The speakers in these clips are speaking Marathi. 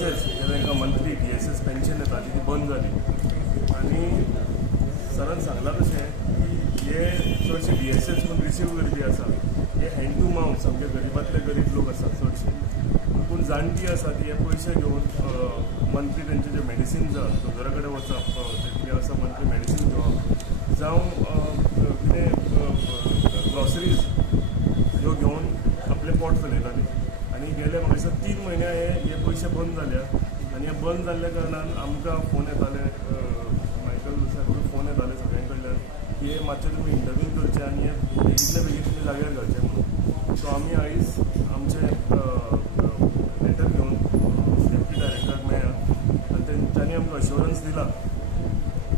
DSS जे तांकां मंथली DSS पेन्शन येताली ती बंद जाली आनी सरान सांगलां तशें की हे चडशे DSS म्हूण रिसीव करपी आसा हे हँड टू मावथ सामके गरिबांतले गरीब लोक आसा चडशे पूण जाणटी आसा ती हे पयशे घेवन मंथली तेंचे जे मेडिसिन्स आसा दोतोरा कडेन वचप कितें आसा मंथली मेडिसीन घेवप जावं कितें ग्रॉसरीज ह्यो घेवन आपलें पोट चलयताली आनी गेले म्हाका दिसता 3 म्हयने हे पयशे बंद जाल्या आनी हे बंद जाल्ल्या कारणान आमकां फोन येताले मायकल साहेब फोन येताले सगळ्यां कडल्यान की हे मातशें तुमी इंटरव्यू करचे आनी हे बेगींतल्या बेगीन तुमी जाग्यार घालचे म्हणून सो आमी आयज आमचे लेटर घेवन डेप्युटी डायरेक्टराक मेळ्ळा आनी तेंच्यांनी आमकां अश्युरन्स दिला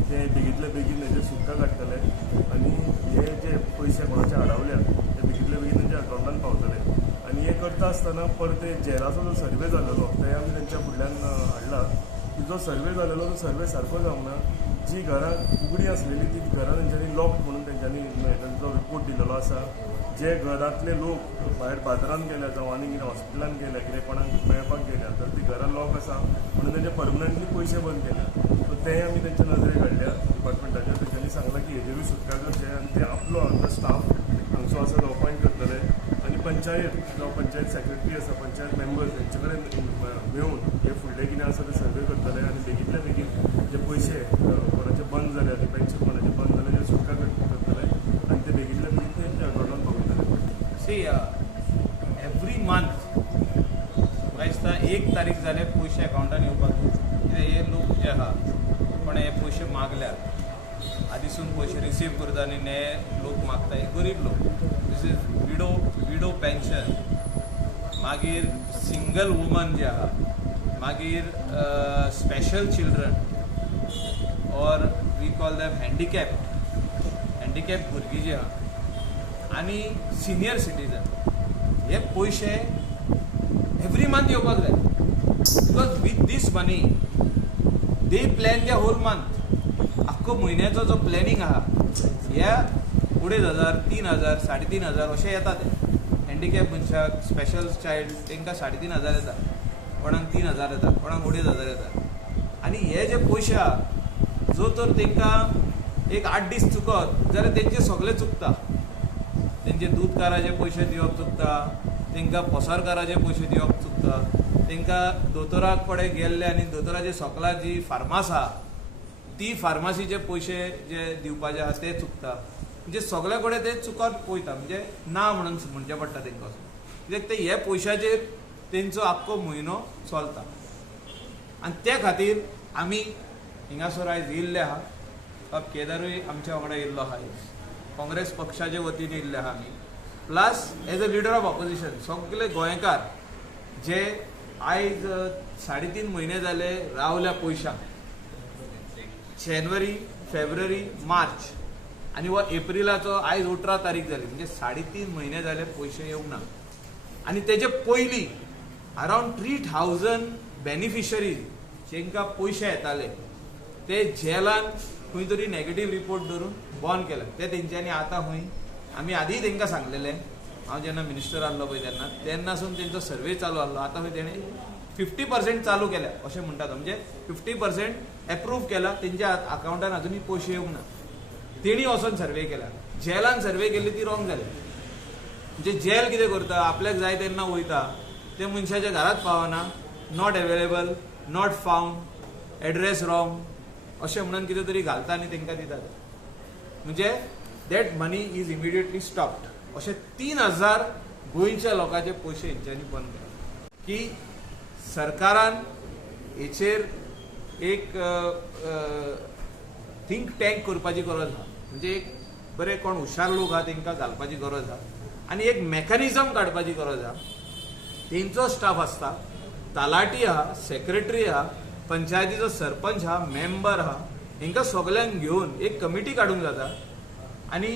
ते बेगींतल्या बेगीन हेजे सुटका काडटले आनी हे जे पयशे कोणाचे आडावल्या ते बेगींतल्या बेगीन तेंच्या अकावंटान पावतले आनी हे करता आसतना परत जेराचो जो सर्वे जालेलो ते आमी तेंच्या फुडल्यान हाडला की जो सर्वे जालेलो तो सर्वे सारको जावंक ना जी घरां उगडी आसलेली ती घरां तेंच्यांनी लॉक म्हणून तेंच्यांनी तेंचो रिपोर्ट दिलेलो आसा जे घरांतले लोक भायर बाजारान गेले जावं आनी कितें हॉस्पिटलान गेले कितें कोणाक मेळपाक गेल्या तर ती घरां लॉक आसा म्हणून तेंचे परमनंटली पयशे बंद केल्या सो ते आमी तेंच्या नजरेक हाडल्या डिपार्टमेंटाच्या तेंच्यांनी सांगलां की हेजेरूय सुटका करचे आनी ते आपलो हांगा स्टाफ हांगचो आसा तो अपॉयंट करतले आनी पंचायत जावं पंचायत सेक्रेटरी आसा पंचायत मेंबर्स तेंचे कडेन मेळून हे फुडलें कितें आसा ते सर्वे करतले आनी बेगींतल्या बेगीन जे पयशे कोणाचे बंद जाले ते पेन्शन कोणाचे बंद जाले ते सुटका करतले आनी ते बेगींतल्या बेगीन तेंच्या अकावंटान पावयतले. सी एवरी मंथ म्हाका दिसता 1 तारीख जाले पयशे अकावंटान येवपाक कित्याक हे लोक जे आहा कोणें हे पयशे मागल्यात आदीसून पयशे रिसीव करता आनी हे लोक मागता हे गरीब लोक दीस इज विडो पेन्शन मागीर सिंगल वुमन जे आहा मागीर स्पेशल चिल्ड्रन और वी कॉल दॅम हँडिकॅप भुरगीं जी आहा आनी सिनियर सिटीजन हे पयशे एवरी मंथ येवपाक जाय because with this money they plan the whole month आख्खो म्हयन्याचो जो प्लॅनिंग आहा ह्या 2,500 3,000 3,500 अशें येता ते हँडिकॅप मनशाक स्पेशल चायल्ड तांकां 3,500 येता कोणाक 3,000 येता कोणाक 2,500 येता आनी हे जे पयशे आहा जो तर तांकां एक 8 दीस चुकत जाल्यार तेंचे सगळे चुकता तेंचे दूधकाराचे पयशे दिवप चुकता तांकां पसारकाराचे पयशे दिवप चुकता तांकां दोतोराक कडेन गेल्ले आनी दोतोराचे सकला जी फार्मास आहा ती फार्मासीचे पयशे जे दिवपाचे आहा ते चुकता म्हणजे सगळे कडेन ते चुकत वयता म्हणजे ना म्हणून म्हणचें पडटा तांकां कित्याक ते हे पयशाचेर तेंचो आख्खो म्हयनो चलता आनी त्या खातीर आमी हिंगासर आयज येयल्ले आहा केदारूय आमच्या वांगडा येयल्लो आहा काँग्रेस पक्षाचे वतीन येयल्ले आहा आमी plus as a leader of opposition सगळे गोंयकार जे आयज 3.5 म्हयने जाले रावल्या पयशांक जानेवारी फेब्रुवारी मार्च आनी हो एप्रिलाचो आयज 18 तारीख जाली म्हणजे 3.5 म्हयने जाले पयशे येवंक ना आनी तेजे पयलीं अरावंड 3,000 बेनिफिशरीज जेंकां पयशे येताले ते जेलान खंय तरी नेगेटीव रिपोर्ट धरून बंद केले ते तेंच्यांनी आतां खंय आमी आदीं तांकां सांगलेलें हांव जेन्ना मिनिस्टर आसलो पळय तेन्नासून तेंचो सर्वे चालू आसलो आतां खंय तेणें 50% चालू केल्या अशें म्हणटात म्हणजे 50% एप्रूव केला तेंच्या अकावंटान अजुनूय पयशे येवंक ना तेणी वचून सर्वे केला जेलान सर्वे केली ती रॉंग जाली म्हणजे जेल कितें करता आपल्याक जाय तेन्ना वयता ते मनशाच्या घरात पावना not available not found address wrong अशें म्हणून कितें तरी घालता आनी तांकां दितात म्हणजे that money is immediately stopped अशे 3,000 गोंयच्या लोकांचे पयशे हेंच्यांनी बंद केले की सरकारान हेचेर एक थिंक टँक करपाची गरज आहा म्हणजे एक बरे कोण हुशार लोक आहा तांकां घालपाची गरज आहा आनी एक मेकॅनिझम काडपाची गरज आहा तेंचो स्टाफ आसता तलाटी आहा सेक्रेटरी आहा पंचायतीचो सरपंच आहा मेंबर आहा हांकां सगळ्यांक घेवन एक कमिटी काडूंक जाता आनी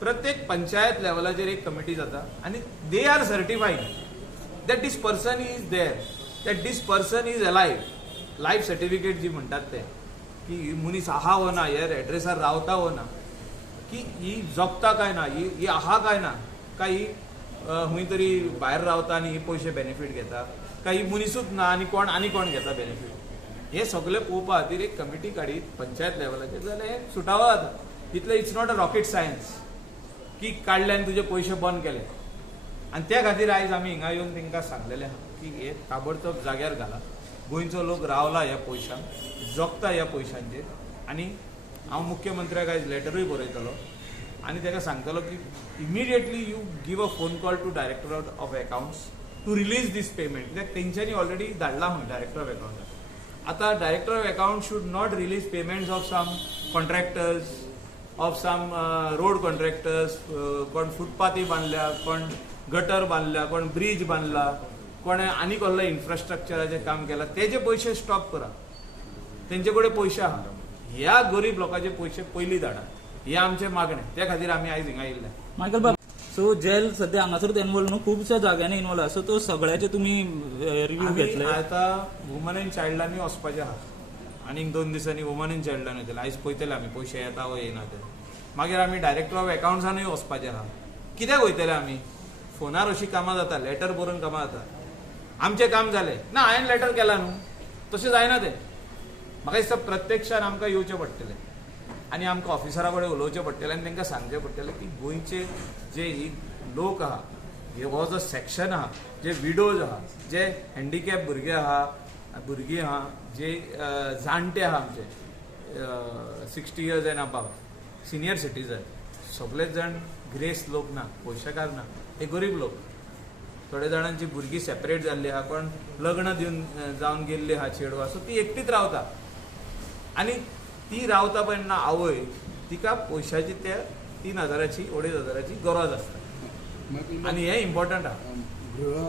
प्रत्येक पंचायत लेवलाचेर एक कमिटी जाता आनी they are certified that this person is there that this person is alive life certificate जी म्हणटात ते की मनीस आहा वो ना ह्या एड्रेसार रावता वो ना की ही जगता काय ना ही आहा काय ना काय ही खंय तरी भायर रावता आनी ही पयशे बेनिफीट घेता काही मुनीसूच ना आनी कोण घेता बेनिफीट हे सगळे पळोवपा खातीर एक कमिटी काडीत पंचायत लेवलाचेर जाल्यार हें सुटावो जाता इतलें it's not a rocket science की काडले आनी तुजे पयशे बंद केले आनी त्या खातीर आयज आमी हिंगा येवन तांकां सांगलेलें आहा की हे ताबडतोब जाग्यार घाला गोंयचो लोक रावला ह्या पयशांक जगता ह्या पयशांचेर आनी हांव मुख्यमंत्र्याक आयज लेटरूय बरयतलो आनी ताका सांगतलो की immediately you give a phone call to director of accounts to release this payment कित्याक तेंच्यांनी ऑलरेडी धाडला खंय डायरेक्टर ऑफ अकाउंट्स आतां director of account should not release payments of some contractors of some road contractors कोण फुटपाथी बांदल्या कोण गटर बांदल्या कोण ब्रिज बांदला कोणें आनी कसलें इन्फ्रास्ट्रक्चराचें काम केलां तेजे पयशे स्टॉप करा तेंचे कडेन पयशे आहा ह्या गरीब लोकांचे पयशे पयलीं धाडा हे आमचें मागणें त्या खातीर आमी आयज हिंगा येयल्ले मायकल बाब सो जेल सध्या हांगासरूच इन्वॉल्व न्हू खुबश्या जाग्यांनी इन्वॉल्व आसा सो तो सगळ्याचे तुमी रिव्ह्यू घेतले आतां वुमन एंड चायल्डांनी वचपाचें आहा आनीक 2 दिसांनी वुमन एंड चायल्डान येतले आयज पळयतले आमी पयशे येता वा येना ते मागीर आमी डायरेक्टर ऑफ अकाउंट्सानूय वचपाचें आहा कित्याक वयतले आमी फोनार अशीं कामां जाता लेटर बरोवन कामां जाता आमचें काम जालें ना हांवें लेटर केला न्हू तशें जायना तें म्हाका दिसता प्रत्यक्षान आमकां येवचें पडटलें आनी आमकां ऑफिसरा कडेन उलोवचें पडटलें आनी तांकां सांगचें पडटलें की गोंयचे जे ही लोक आहा हो जो सेक्शन आहा जे विडोज आहा जे हँडिकॅप भुरगीं आहा जे जाणटे आहा आमचे 60 years end above senior citizen सगळेच जाण ग्रेस लोक ना पयशेकार ना हे गरीब लोक थोड्या जाणांची भुरगीं सेपरेट जाल्ली आहा कोण लग्न दिवन जावन गेल्ली आहा चेडवां सो ती एकटीच रावता आनी ती रावता पण ना आवय तिका पयशाची त्या 3,000ची 2,500ची गरज आसता आनी हें इम्पॉर्टंट आहा